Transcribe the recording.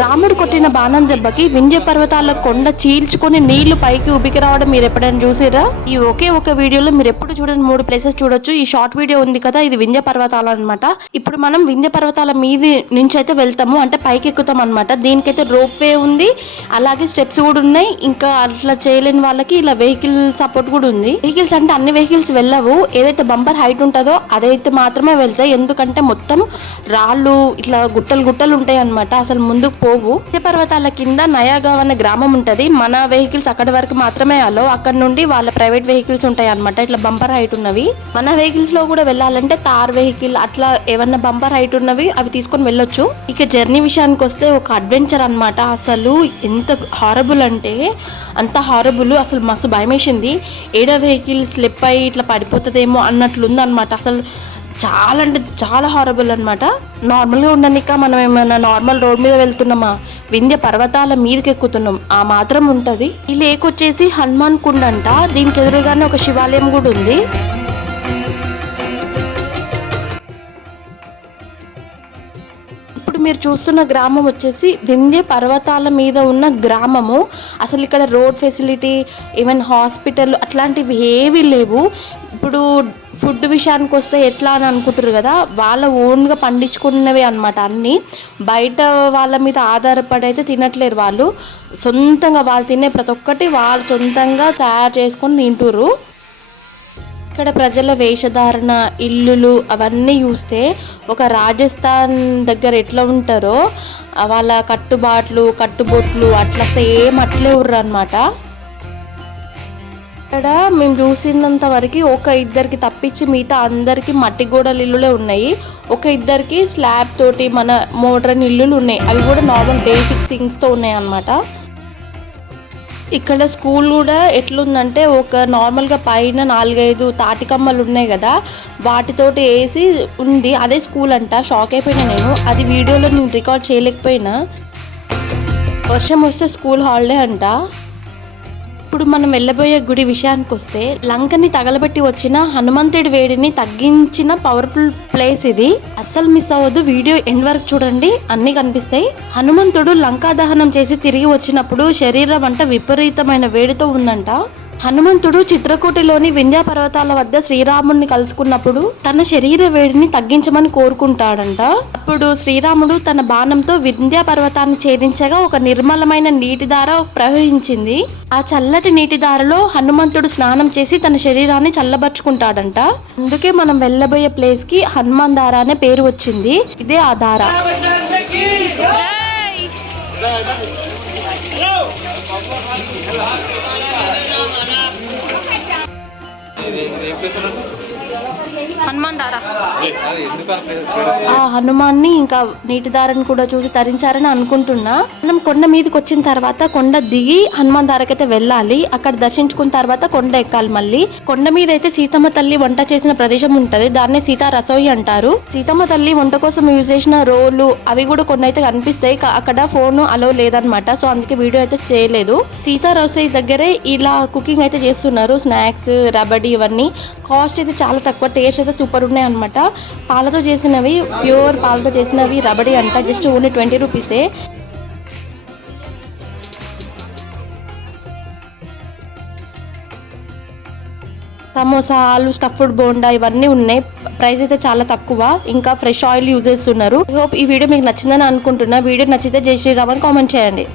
రాముడు కొట్టిన బాణం దెబ్బకి వింధ్య పర్వతాల కొండ చీల్చుకొని నీళ్లు పైకి ఉబికి రావడం మీరు ఎప్పుడైనా చూసారా? ఈ ఒకే ఒక వీడియోలో మీరు ఎప్పుడు చూడని 3 ప్లేసెస్ చూడొచ్చు. ఈ షార్ట్ వీడియో ఉంది కదా, ఇది వింధ్య పర్వతాలు అనమాట. ఇప్పుడు మనం వింధ్య పర్వతాల మీద నుంచి అయితే వెళ్తాము, అంటే పైకి ఎక్కుతాం అనమాట. దీనికైతే రోప్ వే ఉంది, అలాగే స్టెప్స్ కూడా ఉన్నాయి. ఇంకా అట్లా చేయలేని వాళ్ళకి ఇలా వెహికల్ సపోర్ట్ కూడా ఉంది. వెహికల్స్ అంటే అన్ని వెహికల్స్ వెళ్ళవు, ఏదైతే బంపర్ హైట్ ఉంటుందో అదైతే మాత్రమే వెళ్తాయి. ఎందుకంటే మొత్తం రాళ్ళు ఇట్లా గుట్టలు గుట్టలు ఉంటాయి అనమాట, అసలు ముందుకు పోవు. పర్వతాల కింద నయాగావ్ అనే గ్రామం ఉంటది. మన వెహికల్స్ అక్కడి వరకు మాత్రమే అలో, అక్కడ నుండి వాళ్ళ ప్రైవేట్ వెహికల్స్ ఉంటాయి అనమాట, ఇట్లా బంపర్ హైట్ ఉన్నవి. మన వెహికల్స్ లో కూడా వెళ్ళాలంటే తార్ వెహికల్ అట్లా ఏమన్నా బంపర్ హైట్ ఉన్నవి అవి తీసుకొని వెళ్ళొచ్చు. ఇక జర్నీ విషయానికి వస్తే ఒక అడ్వెంచర్ అనమాట. అసలు ఎంత హారబుల్ అంటే అంత హారబుల్, అసలు మస్తు భయం వేసింది. ఏడో వెహికల్ స్లిప్ అయ్యి ఇట్లా పడిపోతుందేమో అన్నట్లుంది అనమాట. అసలు చాలా అంటే చాలా హారబుల్ అనమాట. నార్మల్గా ఉండనిక మనం ఏమైనా నార్మల్ రోడ్ మీద వెళ్తున్నామా, వింధ్య పర్వతాల మీదకి ఎక్కుతున్నాం ఆ మాత్రం ఉంటుంది. ఈ లేక్ వచ్చేసి హనుమాన్ కుండ్ అంట. దీనికి ఎదురుగానే ఒక శివాలయం కూడా ఉంది. ఇప్పుడు మీరు చూస్తున్న గ్రామం వచ్చేసి వింధ్య పర్వతాల మీద ఉన్న గ్రామము. అసలు ఇక్కడ రోడ్ ఫెసిలిటీ, ఈవెన్ హాస్పిటల్ అట్లాంటివి ఏవి లేవు. ఇప్పుడు ఫుడ్ విషయానికి వస్తే ఎట్లా అని అనుకుంటారు కదా, వాళ్ళ ఓన్గా పండించుకున్నవి అనమాట అన్నీ. బయట వాళ్ళ మీద ఆధారపడి అయితే తినట్లేరు వాళ్ళు. సొంతంగా వాళ్ళు తినే ప్రతి ఒక్కటి వాళ్ళు సొంతంగా తయారు చేసుకొని తింటుర్రు. ఇక్కడ ప్రజల వేషధారణ, ఇల్లులు అవన్నీ చూస్తే ఒక రాజస్థాన్ దగ్గర ఎట్లా ఉంటారో వాళ్ళ కట్టుబాట్లు కట్టుబొట్లు అట్లా సేమ్ అట్లే ఉర్రు అనమాట. ఇక్కడ మేము చూసినంత వరకు ఒక ఇద్దరికి తప్పించి మిగతా అందరికి మట్టి గోడల ఇల్లులే ఉన్నాయి. ఒక ఇద్దరికి స్లాబ్ తోటి మన మోడ్రన్ ఇల్లులు ఉన్నాయి, అవి కూడా నార్మల్ బేసిక్ థింగ్స్తో ఉన్నాయి అన్నమాట. ఇక్కడ స్కూల్ కూడా ఎట్లుందంటే ఒక నార్మల్గా పైన 4-5 తాటికమ్మలు ఉన్నాయి కదా, వాటితోటి వేసి ఉంది, అదే స్కూల్ అంట. షాక్ అయిపోయినా నేను, అది వీడియోలో నేను రికార్డ్ చేయలేకపోయినా. వర్షం వస్తే స్కూల్ హాలిడే అంట. ఇప్పుడు మనం వెళ్ళబోయే గుడి విషయానికి వస్తే లంకని తగలబెట్టి వచ్చిన హనుమంతుడి వేడిని తగ్గించిన పవర్ఫుల్ ప్లేస్ ఇది. అస్సలు మిస్ అవ్వద్దు, వీడియో ఎండ్ వరకు చూడండి, అన్ని కనిపిస్తాయి. హనుమంతుడు లంకా దహనం చేసి తిరిగి వచ్చినప్పుడు శరీరం అంట విపరీతమైన వేడితో ఉందంట. హనుమంతుడు చిత్రకూటిలోని వింధ్య పర్వతాల వద్ద శ్రీరాముడిని కలుసుకున్నప్పుడు తన శరీర వేడిని తగ్గించమని కోరుకుంటాడంట. అప్పుడు శ్రీరాముడు తన బాణంతో వింధ్య పర్వతాన్ని ఛేదించగా ఒక నిర్మలమైన నీటి ధార ప్రవహించింది. ఆ చల్లటి నీటి ధారలో హనుమంతుడు స్నానం చేసి తన శరీరాన్ని చల్లబరుచుకుంటాడంట. అందుకే మనం వెళ్ళబోయే ప్లేస్ కి హనుమాన్ ధార అనే పేరు వచ్చింది. ఇదే ఆ ధార. హనుమాన్ దార. ఆ హనుమాన్ని ఇంకా నీటి దారని కూడా చూసి తరించారని అనుకుంటున్నా. మనం కొండ మీదకి వచ్చిన తర్వాత కొండ దిగి హనుమాన్ దారకైతే వెళ్ళాలి. అక్కడ దర్శించుకున్న తర్వాత కొండ ఎక్కాలి. మళ్ళీ కొండ మీద అయితే సీతమ్మ తల్లి వంట చేసిన ప్రదేశం ఉంటది, దాన్నే సీతా రసోయి అంటారు. సీతమ్మ తల్లి వంట కోసం యూజ్ చేసిన రోలు అవి కూడా కొన్ని అయితే కనిపిస్తాయి. అక్కడ ఫోన్ అలో లేదనమాట, సో అందుకే వీడియో అయితే చేయలేదు. సీతా రసోయి దగ్గరే ఇలా కుకింగ్ అయితే చేస్తున్నారు, స్నాక్స్, రబడి ఇవన్నీ. కాస్ట్ అయితే చాలా తక్కువ, టేస్ట్ అయితే సూపర్ ఉన్నాయి అనమాట. పాలతో చేసినవి, ప్యూర్ పాలతో చేసినవి రబడి అంట, జస్ట్ ఓన్లీ 20 రూపీసే. సమోసా, ఆలు స్టఫ్డ్ బోండా ఇవన్నీ ఉన్నాయి. ప్రైస్ అయితే చాలా తక్కువ, ఇంకా ఫ్రెష్ ఆయిల్ యూజ్ చేస్తున్నారు. ఐ హోప్ ఈ వీడియో మీకు నచ్చిందని అనుకుంటున్నా. వీడియో నచ్చితే జై శ్రీరామ్ అని కామెంట్ చేయండి.